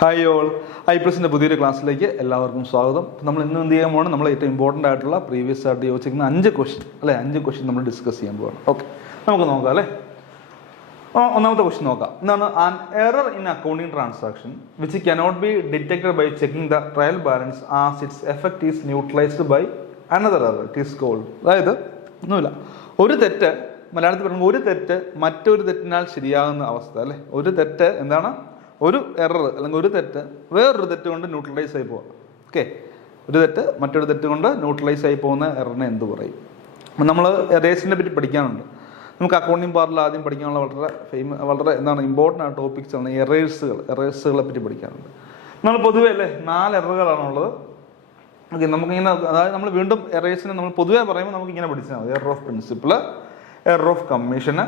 Hi all, ഐപ്ലസിൻ്റെ പുതിയൊരു ക്ലാസ്സിലേക്ക് എല്ലാവർക്കും സ്വാഗതം. നമ്മൾ ഇന്ന് എന്ത് ചെയ്യാൻ പോകണം, നമ്മൾ ഏറ്റവും ഇമ്പോർട്ടൻ്റ് ആയിട്ടുള്ള പ്രീവിയസ് ആയിട്ട് ചോദിച്ചിരിക്കുന്ന 5 ക്വസ്റ്റ്യൻ അല്ലേ, 5 ക്വസ്റ്റ്യൻ നമ്മൾ ഡിസ്കസ് ചെയ്യാൻ പോകണം. ഓക്കെ, നമുക്ക് നോക്കാം അല്ലേ. ഒന്നാമത്തെ ക്വസ്റ്റ്യൻ നോക്കാം. എന്താണ്? An error in accounting transaction which cannot be detected by checking the trial balance as its effect is neutralised by another error it is called. അതായത് ഒന്നുമില്ല, ഒരു തെറ്റ്, മലയാളത്തിൽ പറയുമ്പോൾ ഒരു തെറ്റ് മറ്റൊരു തെറ്റിനാൽ ശരിയാകുന്ന അവസ്ഥ അല്ലേ. ഒരു തെറ്റ് എന്താണ്? ഒരു എറർ അല്ലെങ്കിൽ ഒരു തെറ്റ് വേറൊരു തെറ്റ് കൊണ്ട് ന്യൂട്രലൈസ് ആയി പോവാം. ഓക്കെ, ഒരു തെറ്റ് മറ്റൊരു തെറ്റ് കൊണ്ട് ന്യൂട്രലൈസ് ആയി പോകുന്ന എററിനെ എന്ത് പറയും? അപ്പം നമ്മൾ എറേഴ്സിനെ പറ്റി പഠിക്കാനുണ്ട്. നമുക്ക് അക്കൗണ്ടിങ് പാർട്ടിൽ ആദ്യം പഠിക്കാനുള്ള വളരെ എന്താണ് ഇമ്പോർട്ടൻ്റ് ആയ ടോപ്പിക്സ് ആണ് എറേഴ്സുകളെ പറ്റി പഠിക്കാനുണ്ട്. നമ്മൾ പൊതുവേ അല്ലേ 4 എററുകളാണുള്ളത്. ഓക്കെ, നമുക്കിങ്ങനെ, അതായത് നമ്മൾ വീണ്ടും എറേഴ്സിനെ നമ്മൾ പൊതുവേ പറയുമ്പോൾ നമുക്കിങ്ങനെ പഠിച്ചാൽ മതി. Error of principle, error of commission,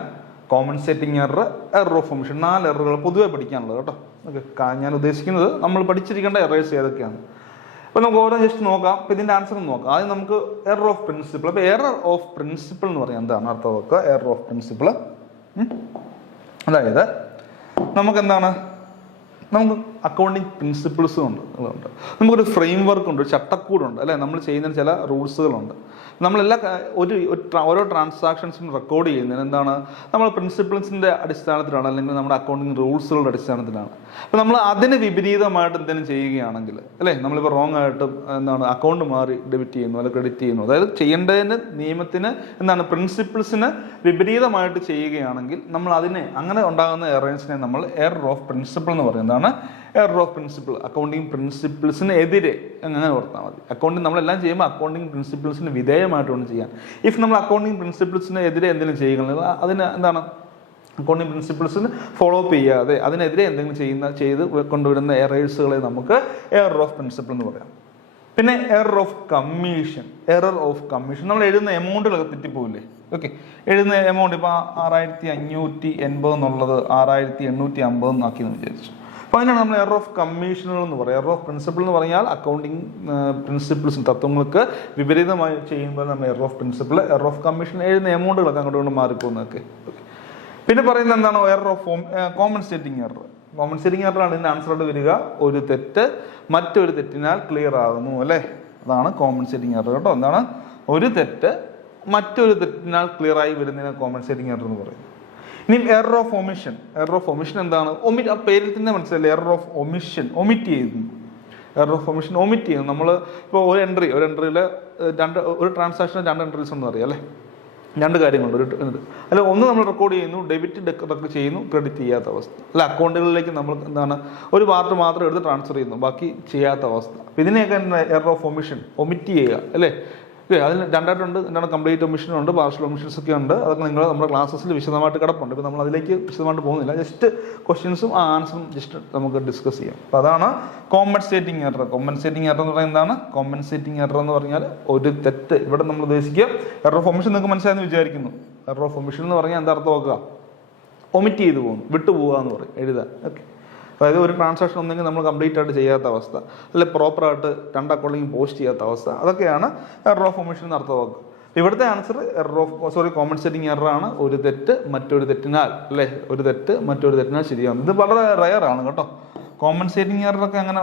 compensating error, error of omission. 4 എററുകൾ പൊതുവെ പഠിക്കാനുള്ളത് കേട്ടോ. ഓക്കെ, ഞാൻ ഉദ്ദേശിക്കുന്നത് നമ്മൾ പഠിച്ചിരിക്കേണ്ട എറേഴ്സ് ഏതൊക്കെയാണ്. അപ്പോൾ നമുക്ക് ഓരോ ജസ്റ്റ് നോക്കാം. അപ്പോൾ ഇതിൻ്റെ ആൻസർ നോക്കാം. ആദ്യം നമുക്ക് എറർ ഓഫ് പ്രിൻസിപ്പിൾ. അപ്പോൾ എറർ ഓഫ് പ്രിൻസിപ്പിൾ എന്ന് പറയാം എന്താണ് അർത്ഥം നോക്കുക. എറർ ഓഫ് പ്രിൻസിപ്പിൾ അതായത് നമുക്ക് എന്താണ്, നമുക്ക് അക്കൗണ്ടിങ് പ്രിൻസിപ്പിൾസും ഉണ്ട്. നമുക്കൊരു ഫ്രെയിം വർക്ക് ഉണ്ട്, ഒരു ചട്ടക്കൂടുണ്ട് അല്ലേ. നമ്മൾ ചെയ്യുന്ന ചില റൂൾസുകളുണ്ട്. നമ്മളെല്ലാ ഓരോ ട്രാൻസാക്ഷൻസും റെക്കോർഡ് ചെയ്യുന്നതിന് എന്താണ്, നമ്മൾ പ്രിൻസിപ്പിൾസിൻ്റെ അടിസ്ഥാനത്തിലാണ് അല്ലെങ്കിൽ നമ്മുടെ അക്കൗണ്ടിങ് റൂൾസുകളുടെ അടിസ്ഥാനത്തിലാണ്. അപ്പോൾ നമ്മൾ അതിന് വിപരീതമായിട്ട് എന്തെങ്കിലും ചെയ്യുകയാണെങ്കിൽ അല്ലേ, നമ്മളിപ്പോൾ റോങ് ആയിട്ട് എന്താണ് അക്കൗണ്ട് മാറി ഡെബിറ്റ് ചെയ്യുന്നു അല്ലെങ്കിൽ ക്രെഡിറ്റ് ചെയ്യുന്നു, അതായത് ചെയ്യേണ്ടതിന് നിയമത്തിന് എന്താണ് പ്രിൻസിപ്പിൾസിന് വിപരീതമായിട്ട് ചെയ്യുകയാണെങ്കിൽ നമ്മൾ അതിനെ അങ്ങനെ ഉണ്ടാകുന്ന എറേഴ്സിനെ നമ്മൾ എറർ ഓഫ് പ്രിൻസിപ്പിൾ എന്ന് പറയുന്നതാണ്. എറർ ഓഫ് പ്രിൻസിപ്പിൾ അക്കൗണ്ടിങ് പ്രിൻസിപ്പിൾസിന് എതിരെ അങ്ങനെ ഓർത്താൽ മതി. അക്കൗണ്ടിങ് നമ്മളെല്ലാം ചെയ്യുമ്പോൾ അക്കൗണ്ടിങ് പ്രിൻസിപ്പിൾസിന് വിധേയമായിട്ടാണ് ചെയ്യാൻ. ഇഫ് നമ്മൾ അക്കൗണ്ടിങ് പ്രിൻസിപ്പിൾസിന് എതിരെ എന്തെങ്കിലും ചെയ്യുകയാണെങ്കിൽ അതിന് എന്താണ്, അക്കൗണ്ടിങ് പ്രിൻസിപ്പിൾസിന് ഫോളോ അപ്പ് ചെയ്യാതെ അതിനെതിരെ എന്തെങ്കിലും ചെയ്ത് കൊണ്ടുവരുന്ന എറേഴ്സുകളെ നമുക്ക് എറർ ഓഫ് പ്രിൻസിപ്പിൾ എന്ന് പറയാം. പിന്നെ error of commission. Error of commission നമ്മൾ എഴുതുന്ന എമൗണ്ടുകളൊക്കെ തെറ്റിപ്പോവില്ലേ. ഓക്കെ, എഴുതുന്ന എമൗണ്ട് ഇപ്പോൾ 6580 എന്നുള്ളത് 6850 എന്നാക്കി എന്ന് വിചാരിച്ചു. അപ്പോൾ അതിനാണ് നമ്മൾ എറർ ഓഫ് കമ്മീഷനുകൾ എന്ന് പറയുക. എറർ ഓഫ് പ്രിൻസിപ്പിൾ എന്ന് പറഞ്ഞാൽ അക്കൗണ്ടിങ് പ്രിൻസിപ്പിൾസും തത്വങ്ങൾക്ക് വിപരീതമായി ചെയ്യുമ്പോൾ നമ്മൾ error of principle. Error of commission എഴുതുന്ന എമൗണ്ടുകളൊക്കെ അങ്ങോട്ട് കൊണ്ട് മാറിപ്പോകുന്നതൊക്കെ. പിന്നെ പറയുന്നത് എന്താണ്, error of compensating error. Compensating എററാണ് ഇതിൻ്റെ ആൻസറായിട്ട് വരിക. ഒരു തെറ്റ് മറ്റൊരു തെറ്റിനാൽ ക്ലിയർ ആകുന്നു അല്ലേ, അതാണ് കോമ്പൻസേറ്റിംഗ് എറർ കേട്ടോ. എന്താണ്, ഒരു തെറ്റ് മറ്റൊരു തെറ്റിനാൽ ക്ലിയർ ആയി വരുന്നതിന് കോമ്പൻസേറ്റിംഗ് എറർ എന്ന് പറയും. ഇനി error of omission. Error of omission എന്താണ്? ആ പേരിൽ തന്നെ മനസ്സിലായില്ലേ, എറർ ഓഫ് ഒമിഷൻ, ഒമിറ്റ് ചെയ്യുന്നു. എറർ ഓഫ് ഒമിഷൻ ഒമിറ്റ് ചെയ്യുന്നു. നമ്മൾ ഇപ്പോൾ ഒരു എൻട്രിയിൽ ഒരു ട്രാൻസാക്ഷനിൽ 2 എൻട്രീസ് എന്ന് അറിയാം അല്ലേ. 2 കാര്യങ്ങളുണ്ട്. അല്ല, ഒന്ന് നമ്മൾ റെക്കോർഡ് ചെയ്യുന്നു, ഡെബിറ്റ് ചെയ്യുന്നു, ക്രെഡിറ്റ് ചെയ്യാത്ത അവസ്ഥ അല്ല. അക്കൗണ്ടുകളിലേക്ക് നമ്മൾ എന്താണ് ഒരു പാർട്ട് മാത്രം എടുത്ത് ട്രാൻസ്ഫർ ചെയ്യുന്നു, ബാക്കി ചെയ്യാത്ത അവസ്ഥ. ഇതിനെയൊക്കെ എറർ ഓഫ് ഒമിഷൻ, ഒമിറ്റ് ചെയ്യുക അല്ലേ. അതിന് 2 എന്താണ്, കംപ്ലീറ്റ് ഒമിഷനുണ്ട്, പാർഷ്യൽ ഒമിഷൻസ് ഒക്കെ ഉണ്ട്. അതൊക്കെ നിങ്ങൾ നമ്മുടെ ക്ലാസ്സസിൽ വിശദമായിട്ട് കിടപ്പുണ്ട്. ഇപ്പോൾ നമ്മൾ അതിലേക്ക് വിശദമായിട്ട് പോകുന്നില്ല. ജസ്റ്റ് ക്വസ്റ്റ്യൻസും ആ ആൻസറും ജസ്റ്റ് നമുക്ക് ഡിസ്കസ് ചെയ്യാം. അപ്പോൾ അതാണ് കോമ്പൻസേറ്റിംഗ് എറർ. കോമ്പൻസേറ്റിംഗ് എറർ എന്ന് പറയുന്നത് എന്താണ്? കോമ്പൻസേറ്റിംഗ് എറർ എന്ന് പറഞ്ഞാൽ ഒരു തെറ്റ്. ഇവിടെ നമ്മൾ ഉദ്ദേശിക്കുക എറർ ഓഫ് ഒമിഷൻ നിങ്ങൾക്ക് മനസ്സിലായെന്ന് വിചാരിക്കുന്നു. എറർ ഓഫ് ഒമിഷൻ എന്ന് പറഞ്ഞാൽ എന്താ അർത്ഥം നോക്കുക, ഒമിറ്റ് ചെയ്തു പോകുന്നു, വിട്ടുപോകുക എന്ന് പറയും എഴുതാൻ. ഓക്കെ, അതായത് ഒരു ട്രാൻസാക്ഷൻ ഒന്നെങ്കിൽ നമ്മൾ കംപ്ലീറ്റ് ആയിട്ട് ചെയ്യാത്ത അവസ്ഥ, അല്ലെങ്കിൽ പ്രോപ്പറായിട്ട് 2 അക്കൗണ്ടിങ് പോസ്റ്റ് ചെയ്യാത്ത അവസ്ഥ, അതൊക്കെയാണ് എറർ ഓഫ് ഒമിഷൻ എന്ന് അർത്ഥമാക്കുക. ഇവിടുത്തെ ആൻസർ കോമ്പൻസേറ്റിംഗ് എറർ ആണ്. ഒരു തെറ്റ് മറ്റൊരു തെറ്റിനാൽ അല്ലേ, ഒരു തെറ്റ് മറ്റൊരു തെറ്റിനാൽ ശരിയാകും. ഇത് വളരെ റെയർ ആണ് കേട്ടോ. കോമ്പൻസേറ്റിംഗ് എററൊക്കെ അങ്ങനെ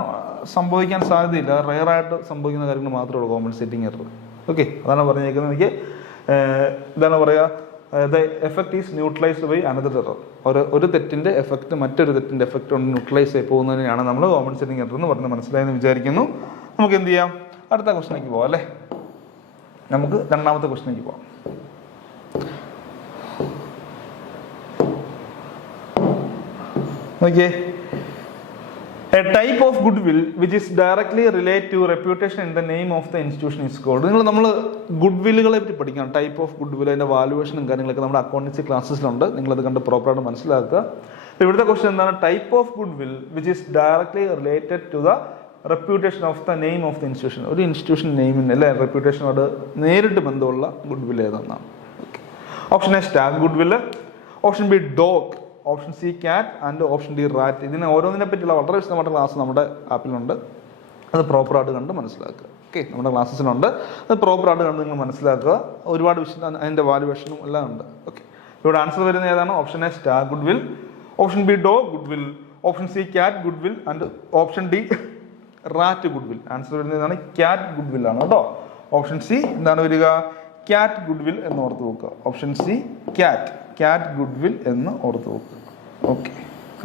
സംഭവിക്കാൻ സാധ്യതയില്ല. റെയറായിട്ട് സംഭവിക്കുന്ന കാര്യങ്ങൾ മാത്രമേ ഉള്ളൂ കോമ്പൻസേറ്റിംഗ് എറർ. ഓക്കെ, അതാണ് പറഞ്ഞേക്കുന്നത്. എനിക്ക് എന്താണ് പറയുക, the effect is neutralized by another error. ഒരു തെറ്റിന്റെ എഫക്റ്റ് മറ്റൊരു തെറ്റിന്റെ എഫക്റ്റ് കൊണ്ട് ന്യൂട്രലൈസ് ആയി പോകുന്നതിനാണ് നമ്മൾ കോമ്പൻസേറ്റിംഗ് എറർ എന്ന് പറഞ്ഞ് മനസ്സിലായെന്ന് വിചാരിക്കുന്നു. നമുക്ക് എന്ത് ചെയ്യാം, അടുത്ത ക്വസ്റ്റിലേക്ക് പോവാം അല്ലേ. നമുക്ക് 2ാമത്തെ ക്വസ്റ്റിലേക്ക് പോവാം. Okay, a type of goodwill which is directly related to reputation in the name of the institution is called. നമ്മൾ ഗുഡ്വില്ലുകളെ പറ്റി പഠിക്കണം. ടൈപ്പ് ഓഫ് ഗുഡ്വിൽ, അതിൻ്റെ വാല്യുവേഷനും കാര്യങ്ങളൊക്കെ നമ്മുടെ അക്കൗണ്ടൻസി ക്ലാസ്സസിലുണ്ട്. നിങ്ങളത് കണ്ട് പ്രോപ്പറായിട്ട് മനസ്സിലാക്കുക. ഇവിടുത്തെ ക്വസ്റ്റ്യൻ എന്താണ്, type of goodwill which is directly related to the reputation of the name of the institution. ഒരു ഇൻസ്റ്റിറ്റ്യൂഷൻ നെയിമിന് അല്ലെ റെപ്യൂട്ടേഷനോട് നേരിട്ട് ബന്ധമുള്ള ഗുഡ്വിൽ ഏതെന്നാണ്. Option A stag goodwill, option B dog, option C cat and option D rat. ഇതിനെ ഓരോന്നിനെ പറ്റിയുള്ള വളരെ വിശദമായിട്ട് ക്ലാസ് നമ്മുടെ ആപ്പിലുണ്ട്. അത് പ്രോപ്പറായിട്ട് കണ്ട് മനസ്സിലാക്കുക. ഓക്കെ, നമ്മുടെ ക്ലാസ്സസിലുണ്ട്. അത് പ്രോപ്പറായിട്ട് കണ്ട് നിങ്ങൾ മനസ്സിലാക്കുക. ഒരുപാട് അതിൻ്റെ വാല്യുവേഷനും എല്ലാം ഉണ്ട്. ഓക്കെ, ഇവിടെ ആൻസർ വരുന്നത് ഏതാണ്? Option A star goodwill, option B dog goodwill, option C cat good will and option D rat good will. Answer വരുന്നതാണ് ക്യാറ്റ് ഗുഡ് വിൽ ആണ് കേട്ടോ. ഓപ്ഷൻ സി എന്താണ് വരിക? ക്യാറ്റ് ഗുഡ് വിൽ എന്ന് ഓർത്ത് നോക്കുക. Option C cat good will എന്ന് ഓർത്ത് നോക്കുക. ഓക്കെ,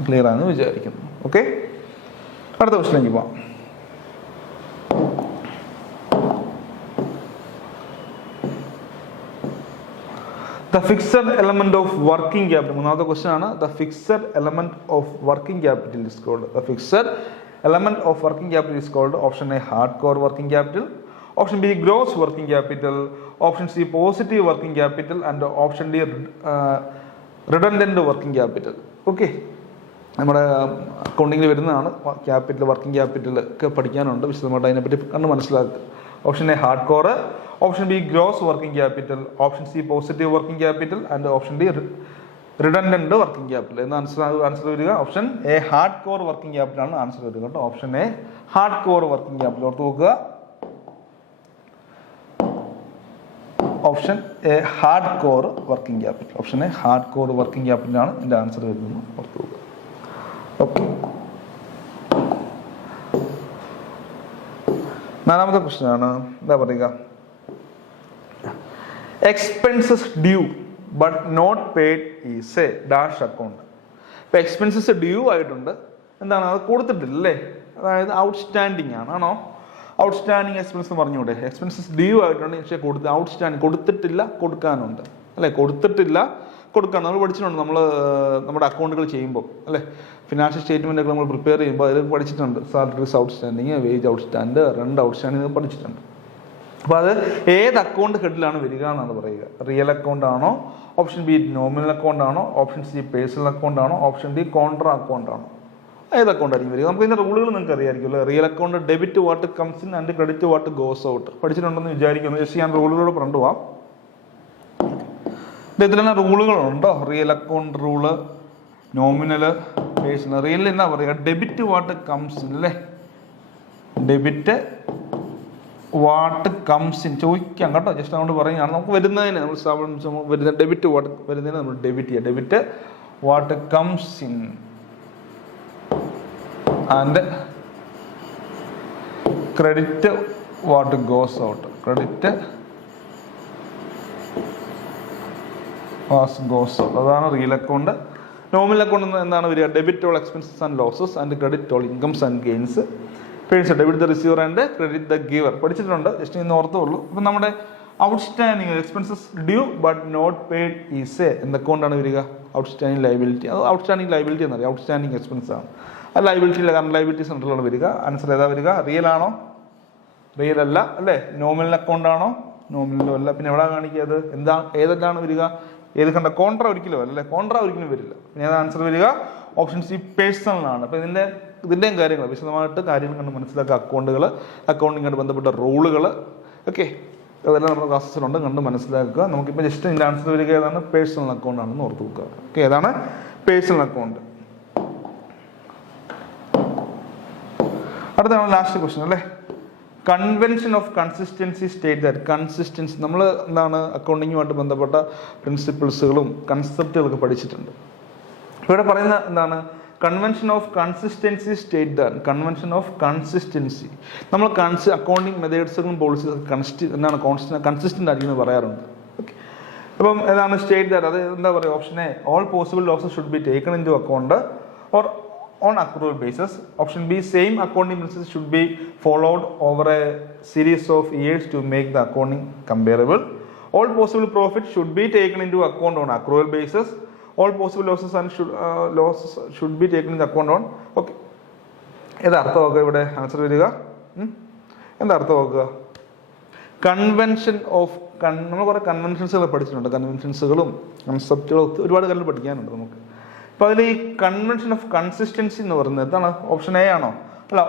ക്ലിയർ ആണെന്ന് വിചാരിക്കുന്നു. ഓക്കെ, അടുത്ത ക്വസ്റ്റിലേക്ക് പോവാം. The fixed element of working capital. മൂന്നാമത്തെ ക്വസ്റ്റ്യൻ ആണ്. The fixed element of working capital is called. The fixed element of working capital is called option A hardcore working capital, option B gross working capital, option C positive working capital and option D redundant working capital. Okay, നമ്മുടെ അക്കൗണ്ടിങ്ങിൽ വരുന്നതാണ്. Capital, working capital ഒക്കെ പഠിക്കാനുണ്ട്. വിശദമായിട്ട് അതിനെപ്പറ്റി കണ്ട് മനസ്സിലാക്കുക. Option A hard core, option B gross working capital, option C positive working capital and option D redundant working capital. എന്ന് answer വരിക option A hard core working capital ആണ് ആൻസർ വരിക കേട്ടോ. Option A hard core working capital ഓർത്ത് നോക്കുക. Option A hard core working capital. Option A hard core working capital ആണ് ഇതിന്റെ answer വരുന്നത് ഓർത്ത് നോക്കുക. ഓക്കെ, നാലാമത്തെ ക്വസ്റ്റ്യൻ ആണ്. എന്താ പറയുക? Expenses due but not paid is a dash account. ഇപ്പൊ എക്സ്പെൻസസ് ഡ്യൂ ആയിട്ടുണ്ട്, എന്താണ് അത് കൊടുത്തിട്ടില്ല അല്ലേ? അതായത് ഔട്ട്സ്റ്റാൻഡിങ് ആണ്. ആണോ? ഔട്ട്സ്റ്റാൻഡിങ് എക്സ്പെൻസ് പറഞ്ഞൂടെ? എക്സ്പെൻസസ് ഡ്യൂ ആയിട്ടുണ്ട്, പക്ഷേ ഔട്ട്സ്റ്റാൻഡിങ് കൊടുത്തിട്ടില്ല, കൊടുക്കാനുണ്ട് അല്ലേ? കൊടുത്തിട്ടില്ല, കൊടുക്കാൻ നമ്മൾ പഠിച്ചിട്ടുണ്ട്. നമ്മുടെ അക്കൗണ്ടുകൾ ചെയ്യുമ്പോൾ അല്ലേ, ഫിനാൻഷ്യൽ സ്റ്റേറ്റ്മെന്റ് ഒക്കെ നമ്മൾ പ്രിപ്പയർ ചെയ്യുമ്പോൾ അതിൽ പഠിച്ചിട്ടുണ്ട്. Salaries outstanding, wage outstand, rent outstanding പഠിച്ചിട്ടുണ്ട്. അപ്പോൾ അത് ഏത് അക്കൗണ്ട് ഹെഡിലാണ് വരിക എന്നാണ് പറയുക. റിയൽ അക്കൗണ്ട് ആണോ, ഓപ്ഷൻ ബി നോമിനൽ അക്കൗണ്ട് ആണോ, ഓപ്ഷൻ സി പേഴ്സണൽ അക്കൗണ്ട് ആണോ, ഓപ്ഷൻ ഡി കോൺട്രാ അക്കൗണ്ട് ആണോ? ഏത് അക്കൗണ്ട് ആയിരിക്കും വരിക? നമുക്ക് ഇതിന്റെ റൂളുകൾ നിങ്ങൾക്ക് അറിയാമായിരിക്കുമല്ലോ. Real account debit what comes in and credit what goes out പഠിച്ചിട്ടുണ്ടെന്ന് വിചാരിക്കുന്നു. ജസ്റ്റ് ഞാൻ റൂളുകളോട് കൊണ്ടുപോവാം. ഇതിലെല്ലാം റൂളുകളുണ്ടോ? Real account rule, nominal, personal. റിയലിൽ എന്താ പറയുക? ഡെബിറ്റ് വാട്ട് കംസ് ഇൻ അല്ലേ? ഡെബിറ്റ് വാട്ട് കംസ് ഇൻ ചോദിക്കാം കേട്ടോ. ജസ്റ്റ് അതുകൊണ്ട് പറയുകയാണ്. നമുക്ക് വരുന്നതിന് നമ്മൾ വരുന്ന ഡെബിറ്റ് വാട്ട് വരുന്നതിന് നമ്മൾ ഡെബിറ്റ് ചെയ്യുക. Debit what comes in and credit what goes out. Credit goes out, അതാണ് റിയൽ അക്കൗണ്ട്. നോമിനൽ അക്കൗണ്ട് എന്താണ് വരിക? Debit all expenses and losses and credit all incomes and gains. പേഴ്സ് debit the receiver and credit the giver പഠിച്ചിട്ടുണ്ട്. Just ഇന്ന് ഓർത്തുള്ളൂ. അപ്പം നമ്മുടെ outstanding expenses due but not paid is a എന്ത് അക്കൗണ്ടാണ് വരിക? Outstanding liability. അത് ഔട്ട്സ്റ്റാൻഡിങ് ലയബിലിറ്റി എന്നറിയാം. ഔട്ട്സ്റ്റാൻഡിങ് എക്സ്പെൻസ് ആണ്. അത് ലയബിലിറ്റി കറണ്ട് ലയബിലിറ്റി സെൻറ്ററിലാണ് വരിക. ആൻസർ ഏതാ വരിക? റിയൽ ആണോ? റിയൽ അല്ല അല്ലേ? നോമിനൽ അക്കൗണ്ട് ആണോ? നോമിനലും അല്ല. പിന്നെ എവിടെ കാണിക്കുക? അത് എന്താ, ഏതെല്ലാം വരിക? ഏത് കണ്ട? കോൺട്രാ ഒരിക്കലും അല്ലേ? കോൺട്രാ ഒരിക്കലും വരില്ല. പിന്നെ ഏതാ ആൻസർ വരിക? ഓപ്ഷൻ സി പേഴ്സണലാണ്. അപ്പോൾ ഇതിൻ്റെയും കാര്യങ്ങൾ വിശദമായിട്ട് കാര്യങ്ങൾ കണ്ട് മനസ്സിലാക്കുക. അക്കൗണ്ടുകൾ, അക്കൗണ്ടിങ്ങായിട്ട് ബന്ധപ്പെട്ട റൂളുകൾ, ഓക്കെ, അതെല്ലാം നമ്മുടെ ക്ലാസ്സിലുണ്ട്, കണ്ട് മനസ്സിലാക്കുക. നമുക്കിപ്പോൾ ജസ്റ്റ് ഇതിൻ്റെ ആൻസർ വരിക ഏതാണ്? പേഴ്സണൽ അക്കൗണ്ട് ആണെന്ന് ഓർത്ത് വെക്കുക. ഓക്കെ, ഏതാണ്? Personal account. അടുത്താണ് ലാസ്റ്റ് ക്വസ്റ്റ്യൻ അല്ലേ? Convention of consistency state that. Consistency നമ്മൾ എന്താണ് അക്കൗണ്ടിങ്ങുമായിട്ട് ബന്ധപ്പെട്ട പ്രിൻസിപ്പിൾസുകളും കൺസെപ്റ്റുകളൊക്കെ പഠിച്ചിട്ടുണ്ട്. ഇവിടെ പറയുന്ന എന്താണ്? Convention of consistency state that. Convention of consistency നമ്മൾ അക്കൗണ്ടിങ് മെത്തേഡ്സുകളും പോളിസീസും കൺസിസ്റ്റന്റ് ആയിരിക്കും എന്ന് പറയാറുണ്ട്. ഓക്കെ, അപ്പം ഏതാണ് സ്റ്റേറ്റ് ദാറ്റ്? അത് എന്താ പറയുക? Option A all possible losses should be taken into account or on accrual basis. Option B same accounting principles should be followed over a series of years to make the accounting comparable. All possible profit should be taken into account on accrual basis. All possible losses should be taken into account on. Okay, എന്താ അർത്ഥം നോക്കുക? ഇവിടെ answer വരിക എന്താ അർത്ഥം നോക്കുക? Convention of നമ്മൾ കുറേ കൺവെൻഷൻസുകൾ പഠിച്ചിട്ടുണ്ട്. കൺവെൻഷൻസുകളും കൺസെപ്റ്റുകളും ഒരുപാട് കാര്യങ്ങൾ പഠിക്കാനുണ്ട് നമുക്ക്. അപ്പോൾ അതിൽ ഈ കൺവെൻഷൻ ഓഫ് കൺസിസ്റ്റൻസി എന്ന് പറയുന്നത് എന്താണ്? ഓപ്ഷൻ എ ആണോ? അല്ല,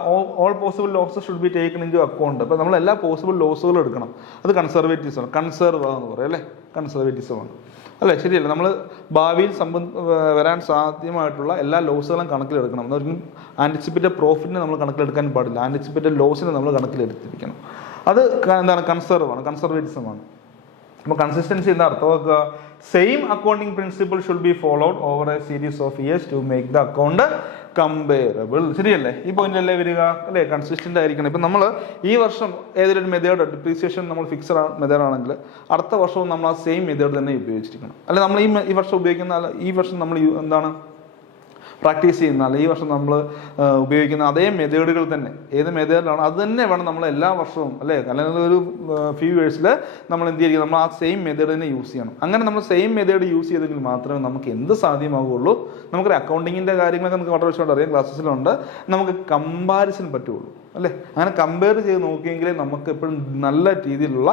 all possible losses should be taken into account. അപ്പോൾ നമ്മൾ എല്ലാ പോസിബിൾ ലോസുകളും എടുക്കണം. അത് കൺസർവേറ്റീവ്സാണ്. കൺസർവ് എന്ന് പറയും അല്ലേ? കൺസർവേറ്റീവ്സുമാണ് അല്ലേ? ശരിയല്ല. നമ്മൾ ഭാവിയിൽ വരാൻ സാധ്യമായിട്ടുള്ള എല്ലാ ലോസുകളും കണക്കിലെടുക്കണം. അതൊരിക്കലും ആൻറ്റിസിപ്പേറ്റഡ് പ്രോഫിറ്റിനെ നമ്മൾ കണക്കിലെടുക്കാൻ പാടില്ല. ആൻറ്റിസിപ്പേറ്റഡ് ലോസിനെ നമ്മൾ കണക്കിലെടുത്തിരിക്കണം. അത് എന്താണ്? കൺസർവാണ്, കൺസർവേറ്റിസമാണ്. അപ്പോൾ കൺസിസ്റ്റൻസി എന്താ അർത്ഥമാക്കുക? Same accounting principle should be followed over a series of years to make the account comparable. ശരിയല്ലേ? ഈ പോയിന്റ് അല്ലേ വരിക അല്ലേ? കൺസിസ്റ്റന്റ് ആയിരിക്കണം. ഇപ്പം നമ്മൾ ഈ വർഷം ഏതൊരു മെത്തേഡ് ഡിപ്രീസിയേഷൻ നമ്മൾ ഫിക്സഡ് മെത്തേഡ് ആണെങ്കിൽ അടുത്ത വർഷവും നമ്മൾ ആ സെയിം മെത്തേഡ് തന്നെ ഉപയോഗിച്ചിരിക്കണം. അല്ല നമ്മൾ ഈ വർഷം ഉപയോഗിക്കുന്ന ഈ വർഷം നമ്മൾ എന്താണ് പ്രാക്ടീസ് ചെയ്യുന്ന, അല്ലെങ്കിൽ ഈ വർഷം നമ്മൾ ഉപയോഗിക്കുന്ന അതേ മെത്തേഡുകൾ തന്നെ, ഏത് മെത്തേഡിലാണ് അത് തന്നെ വേണം നമ്മൾ എല്ലാ വർഷവും അല്ലേ, അല്ലെങ്കിൽ ഒരു ഫ്യൂ ഇയേഴ്സിൽ നമ്മൾ എന്ത് ചെയ്യും, നമ്മൾ ആ സെയിം മെത്തേഡ് തന്നെ യൂസ് ചെയ്യണം. അങ്ങനെ നമ്മൾ സെയിം മെത്തേഡ് യൂസ് ചെയ്തെങ്കിൽ മാത്രമേ നമുക്ക് എന്ത് സാധ്യമാകുള്ളൂ, നമുക്കൊരു അക്കൗണ്ടിങ്ങിൻ്റെ കാര്യങ്ങളൊക്കെ നമുക്ക് വളരെ വിഷയമായിട്ട് അറിയാം, ക്ലാസ്സസിലുണ്ട്, നമുക്ക് കമ്പാരിസൺ പറ്റുള്ളൂ അല്ലേ. അങ്ങനെ കമ്പയർ ചെയ്ത് നോക്കിയെങ്കിലേ നമുക്ക് എപ്പോഴും നല്ല രീതിയിലുള്ള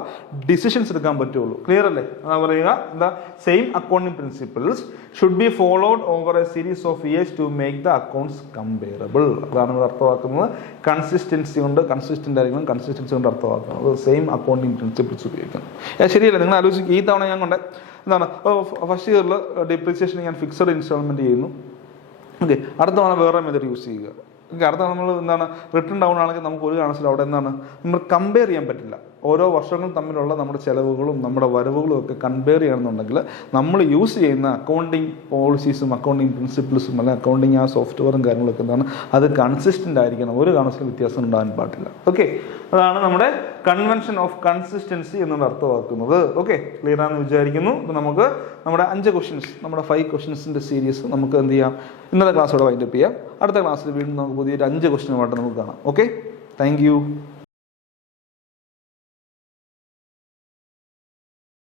ഡിസിഷൻസ് എടുക്കാൻ പറ്റുള്ളൂ. ക്ലിയർ അല്ലേ? അതാ പറയുക, the same accounting principles should be followed over a series of years to make the accounts comparable. അതാണ് ഇവിടെ അർത്ഥമാക്കുന്നത്. കൺസിസ്റ്റൻസി കൊണ്ട് അർത്ഥമാക്കുന്നത് സെയിം അക്കൗണ്ടിങ് പ്രിൻസിപ്പിൾസ് ഉപയോഗിക്കുന്നത്. ശരിയല്ല? നിങ്ങൾ ആലോചിക്കും, ഈ തവണ ഞാൻ കൊണ്ട് എന്താണ് ഫസ്റ്റ് ഇയറിൽ ഡിപ്രീസിയേഷൻ ഞാൻ ഫിക്സഡ് ഇൻസ്റ്റാൾമെൻറ്റ് ചെയ്യുന്നു. ഓക്കെ, അടുത്ത തവണ വേറെ മെത്തേഡ് യൂസ് ചെയ്യുക. അടുത്ത നമ്മൾ എന്താണ് റിട്ടേൺ ഡൗൺ ആണെങ്കിൽ നമുക്ക് ഒരു കാരണത്തിലും അവിടെ എന്താണ് നമ്മൾ കമ്പയർ ചെയ്യാൻ പറ്റില്ല. ഓരോ വർഷങ്ങളും തമ്മിലുള്ള നമ്മുടെ ചിലവുകളും നമ്മുടെ വരവുകളും ഒക്കെ കമ്പയർ ചെയ്യണമെന്നുണ്ടെങ്കിൽ നമ്മൾ യൂസ് ചെയ്യുന്ന അക്കൗണ്ടിങ് പോളിസീസും അക്കൗണ്ടിങ് പ്രിൻസിപ്പിൾസും അല്ലെങ്കിൽ അക്കൗണ്ടിങ് ആ സോഫ്റ്റ്വെയറും കാര്യങ്ങളൊക്കെ എന്താണ് അത് കൺസിസ്റ്റൻ്റ് ആയിരിക്കണം. ഒരു കാരണത്തിലും വ്യത്യാസം ഉണ്ടാകാൻ പാടില്ല. ഓക്കെ, അതാണ് നമ്മുടെ കൺവെൻഷൻ ഓഫ് കൺസിസ്റ്റൻസി എന്നത് അർത്ഥമാക്കുന്നത്. ഓക്കെ, ക്ലിയർ ആണെന്ന് വിചാരിക്കുന്നു. അപ്പോൾ നമുക്ക് നമ്മുടെ 5 ക്വസ്റ്റ്യൻസ്, നമ്മുടെ 5 ക്വസ്റ്റ്യൻസിൻ്റെ സീരീസ് നമുക്ക് എന്ത് ചെയ്യാം, ഇന്നത്തെ ക്ലാസ്സോടെ വൈൻഡപ്പ് ചെയ്യാം. അടുത്ത ക്ലാസ്സിൽ വീണ്ടും നമുക്ക് പുതിയൊരു 5 ക്വസ്റ്റ്യനുമായിട്ട് നമുക്ക് കാണാം. Okay, thank you.